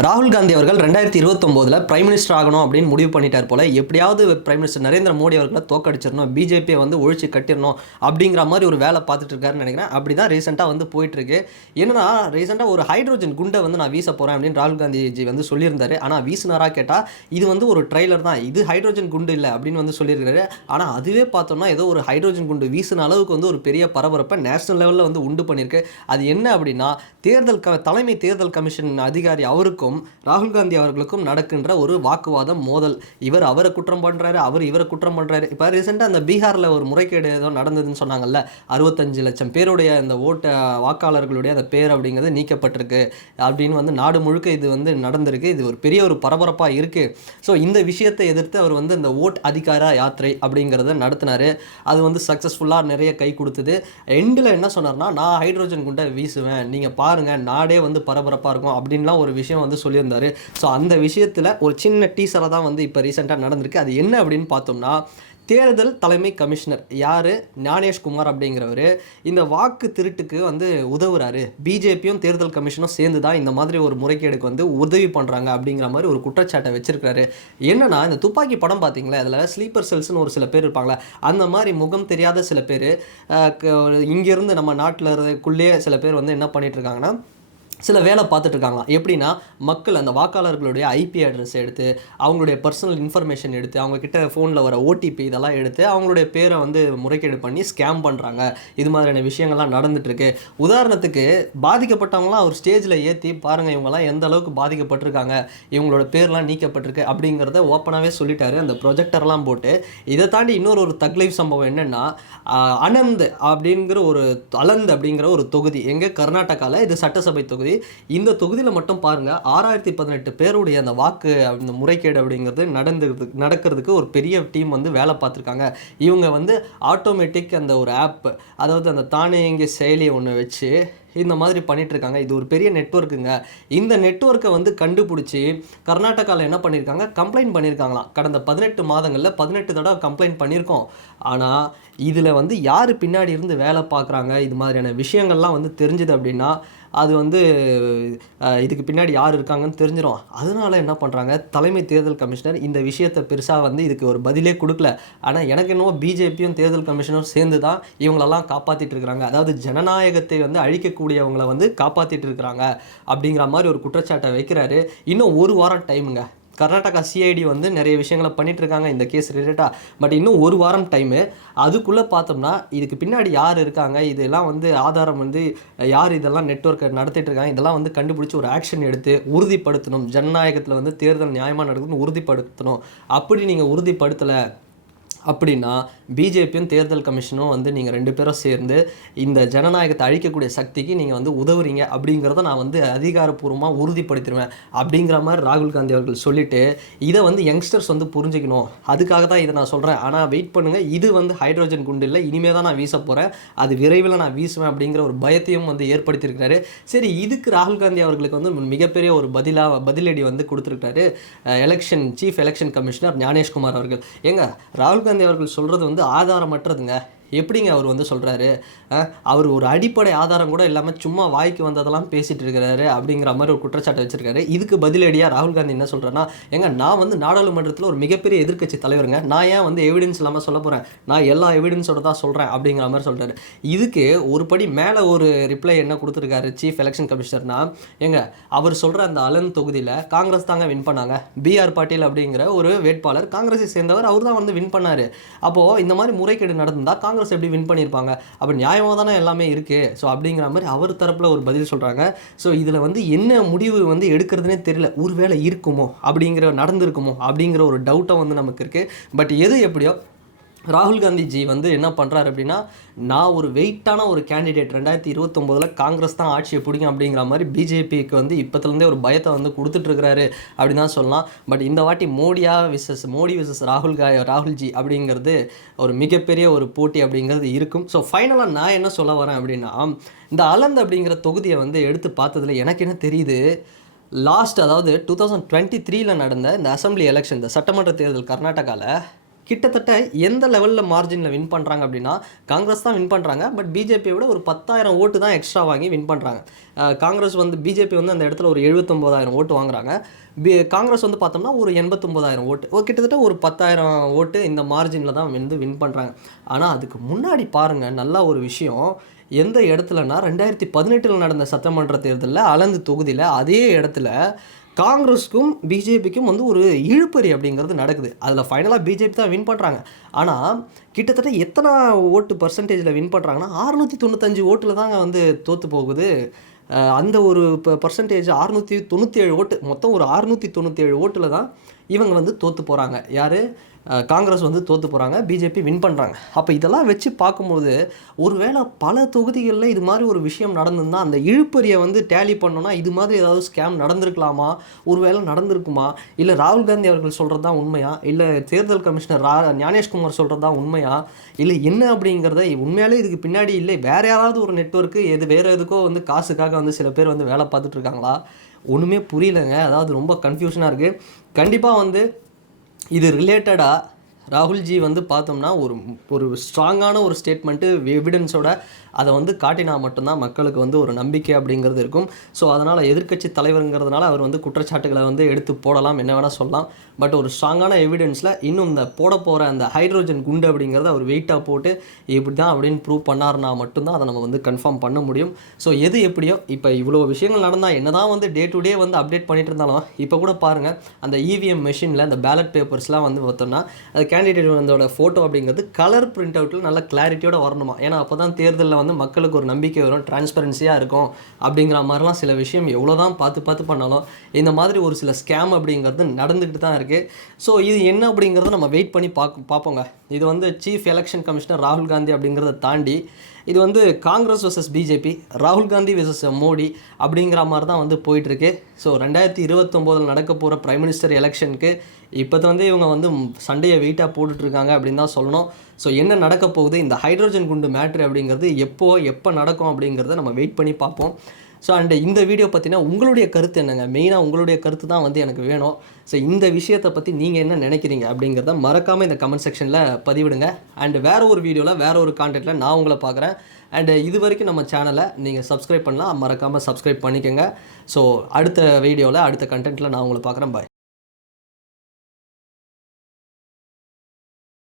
ராகுல் காந்தி அவர்கள் 2029 prime minister ஆகணும் அப்படின்னு முடிவு பண்ணிட்டார் போல. எப்படியாவது பிரைம் மினிஸ்டர் நரேந்திர மோடி அவர்களை தோக்கடிச்சிடணும், பிஜேபியை வந்து ஒழிச்சு கட்டிடணும் அப்படிங்கிற மாதிரி ஒரு வேலை பார்த்துட்டு இருக்காருன்னு நினைக்கிறேன். அப்படி தான் ரீசெண்டாக வந்து போயிட்டு இருக்கு. என்னன்னா ரீசெண்டாக ஒரு ஹைட்ரோஜன் குண்டை வந்து நான் வீச போகிறேன் அப்படின்னு ராகுல் காந்திஜி வந்து சொல்லியிருந்தாரு. ஆனால் வீசினாரா கேட்டால் இது வந்து ஒரு ட்ரெய்லர் தான், இது ஹைட்ரோஜன் குண்டு இல்லை அப்படின்னு வந்து சொல்லியிருக்காரு. ஆனால் அதுவே பார்த்தோம்னா ஏதோ ஒரு ஹைட்ரோஜன் குண்டு வீசின அளவுக்கு வந்து ஒரு பெரிய பரபரப்பை நேஷனல் லெவலில் வந்து உண்டு பண்ணியிருக்கு. அது என்ன அப்படின்னா தலைமை தேர்தல் கமிஷன் அதிகாரி அவருக்கு ராகுல் காந்தி அவர்களுக்கும் நடக்கின்ற ஒரு வாக்குவாதம், மோதல். இவர் அவரை குற்றம் பண்றாரு, அவர் இவரை குற்றம் பண்றாரு. இப்போ ரீசெண்டாக அந்த பீகாரில் ஒரு முறைகேடு ஏதோ நடந்ததுன்னு சொன்னாங்கல்ல, 65 லட்சம் பேருடைய அந்த வாக்காளர்களுடைய அந்த பேர் அப்படிங்கிறது நீக்கப்பட்டிருக்கு அப்படின்னு வந்து நாடு முழுக்க இது வந்து நடந்திருக்கு. இது ஒரு பெரிய ஒரு பரபரப்பாக இருக்கு. ஸோ இந்த விஷயத்தை எதிர்த்து அவர் வந்து இந்த ஓட் அதிகார யாத்திரை அப்படிங்கிறத நடத்தினாரு. அது வந்து சக்ஸஸ்ஃபுல்லாக நிறைய கை கொடுத்தது. எண்டில் என்ன சொன்னார்னா, நான் ஹைட்ரோஜன் குண்டை வீசுவேன், நீங்கள் பாருங்க நாடே வந்து பரபரப்பாக இருக்கும் அப்படின்லாம் ஒரு விஷயம் வந்து சொல்லியிருந்தாரு. ஸோ அந்த விஷயத்தில் ஒரு சின்ன டீசராக தான் வந்து இப்போ ரீசெண்டாக நடந்திருக்கு. அது என்ன அப்படின்னு பார்த்தோம்னா, தேர்தல் தலைமை கமிஷனர் யார், ஞானேஷ்குமார் அப்படிங்கிறவர் இந்த வாக்கு திருட்டுக்கு வந்து உதவுறாரு, பிஜேபியும் தேர்தல் கமிஷனும் சேர்ந்து தான் இந்த மாதிரி ஒரு முறைகேடுக்கு வந்து உதவி பண்ணுறாங்க அப்படிங்கிற மாதிரி ஒரு குற்றச்சாட்டை வச்சிருக்காரு. என்னன்னா, இந்த துப்பாக்கி படம் பார்த்தீங்களா, அதில் ஸ்லீப்பர் செல்ஸ்னு ஒரு சில பேர் இருப்பாங்களா, அந்த மாதிரி முகம் தெரியாத சில பேர் இங்கேருந்து நம்ம நாட்டில் இருக்குள்ளேயே சில பேர் வந்து என்ன பண்ணிட்டு இருக்காங்கன்னா, சில வேலை பார்த்துட்டு இருக்காங்களாம். எப்படின்னா, மக்கள் அந்த வாக்காளர்களுடைய ஐபி அட்ரஸ் எடுத்து, அவங்களுடைய பர்சனல் இன்ஃபர்மேஷன் எடுத்து, அவங்கக்கிட்ட ஃபோனில் வர ஓடிபி இதெல்லாம் எடுத்து அவங்களுடைய பேரை வந்து முறைகேடு பண்ணி ஸ்கேம் பண்ணுறாங்க. இது மாதிரியான விஷயங்கள்லாம் நடந்துகிட்ருக்கு. உதாரணத்துக்கு, பாதிக்கப்பட்டவங்களாம் ஒரு ஸ்டேஜில் ஏற்றி பாருங்கள் இவங்கெல்லாம் எந்த அளவுக்கு பாதிக்கப்பட்டிருக்காங்க, இவங்களோட பேர்லாம் நீக்கப்பட்டிருக்கு அப்படிங்கிறத ஓப்பனாகவே சொல்லிட்டாரு அந்த ப்ரொஜெக்டர்லாம் போட்டு. இதை தாண்டி இன்னொரு தக்லைஃப் சம்பவம் என்னென்னா, அலந்த் அப்படிங்கிற ஒரு தொகுதி எங்கே, கர்நாடகாவில், இது சட்டசபை தொகுதி. இந்த தொகுதியில் மட்டும் பாருங்கள், 6018 பேருடைய அந்த வாக்கு அந்த முறைகேடு அப்படிங்கிறது நடக்கிறதுக்கு ஒரு பெரிய டீம் வந்து வேலை பார்த்துருக்காங்க. இவங்க வந்து ஆட்டோமேட்டிக் அந்த ஒரு ஆப், அதாவது அந்த தானியங்கி செயலியை ஒன்று வச்சு இந்த மாதிரி பண்ணிகிட்ருக்காங்க. இது ஒரு பெரிய நெட்வொர்க்குங்க. இந்த நெட்வொர்க்கை வந்து கண்டுபிடிச்சி கர்நாடகாவில் என்ன பண்ணியிருக்காங்க, கம்ப்ளைண்ட் பண்ணியிருக்காங்களாம். கடந்த 18 மாதங்களில் 18 தடவை கம்ப்ளைண்ட் பண்ணியிருக்கோம். ஆனால் இதில் வந்து யார் பின்னாடி இருந்து வேலை பார்க்குறாங்க, இது மாதிரியான விஷயங்கள்லாம் வந்து தெரிஞ்சுது அப்படின்னா அது வந்து இதுக்கு பின்னாடி யார் இருக்காங்கன்னு தெரிஞ்சிடும். அதனால என்ன பண்ணுறாங்க, தலைமை தேர்தல் கமிஷனர் இந்த விஷயத்தை பெருசாக வந்து இதுக்கு ஒரு பதிலே கொடுக்கல. ஆனால் எனக்கு என்னவோ பிஜேபியும் தேர்தல் கமிஷனரும் சேர்ந்து தான் இவங்களெல்லாம் காப்பாற்றிட்டு இருக்கிறாங்க, அதாவது ஜனநாயகத்தை வந்து அழிக்கக்கூடியவங்களை வந்து காப்பாற்றிட்டு இருக்கிறாங்க அப்படிங்கிற மாதிரி ஒரு குற்றச்சாட்டை வைக்கிறாரு. இன்னும் ஒரு வாரம் டைமுங்க. கர்நாடகா சிஐடி வந்து நிறைய விஷயங்களை பண்ணிகிட்டு இருக்காங்க இந்த கேஸ் ரிலேட்டாக. பட் இன்னும் ஒரு வாரம் டைமு. அதுக்குள்ளே பார்த்தோம்னா இதுக்கு பின்னாடி யார் இருக்காங்க, இதெல்லாம் வந்து ஆதாரம் வந்து யார் இதெல்லாம் நெட்வொர்க்கை நடத்திட்டு இருக்காங்க, இதெல்லாம் வந்து கண்டுபிடிச்சி ஒரு ஆக்ஷன் எடுத்து உறுதிப்படுத்தணும். ஜனநாயகத்தில் வந்து தேர்தல் நியாயமாக நடக்குதுன்னு உறுதிப்படுத்தணும். அப்படி நீங்கள் உறுதிப்படுத்தலை அப்படின்னா பிஜேபியும் தேர்தல் கமிஷனும் வந்து நீங்கள் 2 பேரும் சேர்ந்து இந்த ஜனநாயகத்தை அழிக்கக்கூடிய சக்திக்கு நீங்கள் வந்து உதவுறீங்க அப்படிங்கிறத நான் வந்து அதிகாரப்பூர்வமாக உறுதிப்படுத்திடுவேன் அப்படிங்கிற மாதிரி ராகுல் காந்தி அவர்கள் சொல்லிவிட்டு, இதை வந்து யங்ஸ்டர்ஸ் வந்து புரிஞ்சுக்கணும், அதுக்காக தான் இதை நான் சொல்கிறேன். ஆனால் வெயிட் பண்ணுங்கள், இது வந்து ஹைட்ரோஜன் குண்டு இல்லை, இனிமேல் தான் நான் வீச போகிறேன், அது விரைவில் நான் வீசுவேன் அப்படிங்கிற ஒரு பயத்தையும் வந்து ஏற்படுத்தியிருக்கிறாரு. சரி, இதுக்கு ராகுல் காந்தி அவர்களுக்கு வந்து மிகப்பெரிய ஒரு பதிலடி வந்து கொடுத்துருக்காரு சீஃப் எலெக்ஷன் கமிஷனர் ஞானேஷ்குமார் அவர்கள். ராகுல் காந்தி அவர்கள் சொல்கிறது வந்து ஆதாரமற்றதுங்க. எப்படிங்க அவர் வந்து சொல்கிறாரு, அவர் ஒரு அடிப்படை ஆதாரம் கூட இல்லாமல் சும்மா வாய்க்கு வந்ததெல்லாம் பேசிகிட்டு இருக்கிறாரு அப்படிங்கிற மாதிரி ஒரு குற்றச்சாட்டை வச்சுருக்காரு. இதுக்கு பதிலடியாக ராகுல் காந்தி என்ன சொல்கிறேன்னா, நான் வந்து நாடாளுமன்றத்தில் ஒரு மிகப்பெரிய எதிர்க்கட்சி தலைவருங்க, நான் ஏன் வந்து எவிடன்ஸ் இல்லாமல் சொல்ல போகிறேன், நான் எல்லா எவிடன்ஸோட தான் சொல்கிறேன் அப்படிங்கிற மாதிரி சொல்கிறாரு. இதுக்கு ஒரு படி மேலே ஒரு ரிப்ளை என்ன கொடுத்துருக்காரு சீஃப் எலெக்ஷன் கமிஷனர்னா, அவர் சொல்கிற அந்த அலந்த் தொகுதியில் காங்கிரஸ் தாங்க வின் பண்ணாங்க, பிஆர் பாட்டீல் அப்படிங்கிற ஒரு வேட்பாளர் காங்கிரஸை சேர்ந்தவர், அவர் தான் வந்து வின் பண்ணார். அப்போது இந்த மாதிரி முறைகேடு நடந்தால் காங்கிரஸ் எப்படி வின் பண்ணியிருப்பாங்க, அப்போ நியாயமாக தானே எல்லாமே இருக்குது. ஸோ அப்படிங்கிற மாதிரி அவர் தரப்பில் ஒரு பதில் சொல்கிறாங்க. ஸோ இதில் வந்து என்ன முடிவு வந்து எடுக்கிறதுனே தெரியல, ஒருவேளை இருக்குமோ நடந்திருக்குமோ அப்படிங்கிற ஒரு டவுட்டை வந்து நமக்கு இருக்குது. பட் எது எப்படியோ ராகுல் காந்திஜி வந்து என்ன பண்ணுறாரு அப்படின்னா, நான் ஒரு வெயிட்டான ஒரு கேண்டிடேட், 2029 காங்கிரஸ் தான் ஆட்சியை பிடிக்கும் அப்படிங்கிற மாதிரி பிஜேபிக்கு வந்து இப்போத்துலேருந்தே ஒரு பயத்தை வந்து கொடுத்துட்ருக்கிறாரு அப்படின்னு தான் சொல்லலாம். பட் இந்த வாட்டி மோடி விசஸ் ராகுல்ஜி அப்படிங்கிறது ஒரு மிகப்பெரிய ஒரு போட்டி அப்படிங்கிறது இருக்கும். ஸோ ஃபைனலாக நான் என்ன சொல்ல வரேன் அப்படின்னா, இந்த அலந்த் அப்படிங்கிற தொகுதியை வந்து எடுத்து பார்த்ததுல எனக்கு என்ன தெரியுது, அதாவது 2023 நடந்த இந்த அசம்பிளி எலெக்ஷன், இந்த சட்டமன்ற தேர்தல் கர்நாடகாவில் கிட்டத்தட்ட எந்த லெவலில் மார்ஜினில் வின் பண்ணுறாங்க அப்படின்னா காங்கிரஸ் தான் வின் பண்ணுறாங்க. பட் பிஜேபியை விட ஒரு 10,000 ஓட்டு தான் எக்ஸ்ட்ரா வாங்கி வின் பண்ணுறாங்க. காங்கிரஸ் வந்து பிஜேபி வந்து அந்த இடத்துல ஒரு 79,000 ஓட்டு வாங்குறாங்க. காங்கிரஸ் வந்து பார்த்தோம்னா ஒரு 89,000 ஓட்டு, கிட்டத்தட்ட ஒரு 10,000 ஓட்டு இந்த மார்ஜினில் தான் வந்து வின் பண்ணுறாங்க. ஆனால் அதுக்கு முன்னாடி பாருங்கள் நல்லா ஒரு விஷயம், எந்த இடத்துலனா 2018 நடந்த சட்டமன்ற தேர்தலில் ஆலந்து தொகுதியில் அதே இடத்துல காங்கிரஸுக்கும் பிஜேபிக்கும் வந்து ஒரு இழுபறி அப்படிங்கிறது நடக்குது. அதில் ஃபைனலாக பிஜேபி தான் வின் பண்ணுறாங்க. ஆனால் கிட்டத்தட்ட எத்தனை ஓட்டு பர்சன்டேஜில் வின் பண்ணுறாங்கன்னா 695 ஓட்டில் தாங்க வந்து தோற்று போகுது. அந்த ஒரு பர்சன்டேஜ் 697 ஓட்டு, மொத்தம் ஒரு 697 ஓட்டில் தான் இவங்க வந்து தோற்று போகிறாங்க. யார்? காங்கிரஸ் வந்து தோற்று போகிறாங்க, பிஜேபி வின் பண்ணுறாங்க. அப்போ இதெல்லாம் வச்சு பார்க்கும்போது ஒருவேளை பல தொகுதிகளில் இது மாதிரி ஒரு விஷயம் நடந்திருந்தா அந்த இழுப்பறியை வந்து டேலி பண்ணோன்னா இது மாதிரி ஏதாவது ஸ்கேம் நடந்திருக்கலாமா, ஒருவேளை நடந்திருக்குமா, இல்லை ராகுல் காந்தி அவர்கள் சொல்கிறது தான் உண்மையா, இல்லை தேர்தல் கமிஷனர் ஞானேஷ்குமார் சொல்கிறது தான் உண்மையா, இல்லை என்ன அப்படிங்கிறத உண்மையாலே இதுக்கு பின்னாடி இல்லை வேறு யாராவது ஒரு நெட்வொர்க்கு வேறு எதுக்கோ வந்து காசுக்காக வந்து சில பேர் வந்து வேலை பார்த்துட்ருக்காங்களா, ஒன்றுமே புரியலைங்க. அதாவது ரொம்ப கன்ஃபியூஷனாக இருக்குது. கண்டிப்பாக வந்து இது ரிலேட்டடாக ராகுல்ஜி வந்து பார்த்தோம்னா ஒரு ஸ்ட்ராங்கான ஒரு ஸ்டேட்மெண்ட்டு எவிடன்ஸோட அதை வந்து காட்டினா மட்டும்தான் மக்களுக்கு வந்து ஒரு நம்பிக்கை அப்படிங்கிறது இருக்கும். ஸோ அதனால் எதிர்க்கட்சி தலைவருங்கிறதுனால அவர் வந்து குற்றச்சாட்டுகளை வந்து எடுத்து போடலாம், என்ன வேணால் சொல்லலாம். பட் ஒரு ஸ்ட்ராங்கான எவிடன்ஸில் இன்னும் இந்த போட போகிற அந்த ஹைட்ரோஜன் குண்டு அப்படிங்கிறத அவர் வெயிட்டாக போட்டு இப்படி தான் அப்படின்னு ப்ரூவ் பண்ணார்னா மட்டும்தான் அதை நம்ம வந்து கன்ஃபார்ம் பண்ண முடியும். ஸோ எது எப்படியோ இப்போ இவ்வளோ விஷயங்கள் நடந்தால் என்ன தான் வந்து டே டு டே வந்து அப்டேட் பண்ணிட்டு இருந்தாலும் இப்போ கூட பாருங்கள் அந்த இவிஎம் மெஷினில் அந்த பேலட் பேப்பர்ஸ்லாம் வந்து பார்த்தோம்னா அது கேண்டிடேட் வந்தோட ஃபோட்டோ அப்படிங்கிறது கலர் பிரிண்ட் அவுட்டில் நல்ல கிளாரிட்டியோட வரணுமா. ஏன்னா அப்போ தான் தேர்தலில் வந்து மக்களுக்கு ஒரு நம்பிக்கை வரும், டிரான்ஸ்பரன்சியாக இருக்கும் அப்படிங்கிற மாதிரிலாம் சில விஷயம் எவ்வளோ தான் பார்த்து பண்ணாலும் இந்த மாதிரி ஒரு சில ஸ்கேம் அப்படிங்கிறது நடந்துக்கிட்டு தான் இருக்குது. ஸோ இது என்ன அப்படிங்கிறத நம்ம வெயிட் பண்ணி பார்ப்போங்க. இது வந்து சீஃப் எலெக்ஷன் கமிஷனர் ராகுல் காந்தி அப்படிங்கிறத தாண்டி இது வந்து காங்கிரஸ் vs பிஜேபி, ராகுல் காந்தி vs மோடி அப்படிங்கிற மாதிரி தான் வந்து போயிட்டுருக்கு. ஸோ 2029 நடக்க போகிற பிரைம் மினிஸ்டர் எலெக்ஷனுக்கு இப்போ வந்து இவங்க வந்து சண்டையை வெயிட்டாக போட்டுட்ருக்காங்க அப்படின்னு தான் சொல்லணும். ஸோ என்ன நடக்க போகுது, இந்த ஹைட்ரோஜன் குண்டு மேட்ரு அப்படிங்கிறது எப்போ நடக்கும் அப்படிங்கிறத நம்ம வெயிட் பண்ணி பார்ப்போம். ஸோ அண்டு இந்த வீடியோ பற்றினா உங்களுடைய கருத்து என்னங்க, மெயினாக உங்களுடைய கருத்து தான் வந்து எனக்கு வேணும். ஸோ இந்த விஷயத்தை பற்றி நீங்கள் என்ன நினைக்கிறீங்க அப்படிங்கிறத மறக்காமல் இந்த கமெண்ட் செக்ஷனில் பதிவிடுங்க. அண்டு வேறு ஒரு வீடியோவில் வேறு ஒரு கான்டென்ட்டில் நான் உங்களை பார்க்குறேன். அண்டு இது வரைக்கும் நம்ம சேனலை நீங்கள் சப்ஸ்கிரைப் பண்ணலாம், மறக்காமல் சப்ஸ்கிரைப் பண்ணிக்கோங்க. ஸோ அடுத்த வீடியோவில் அடுத்த கண்டென்ட்டில் நான் உங்களை பார்க்குறேன். பாய்.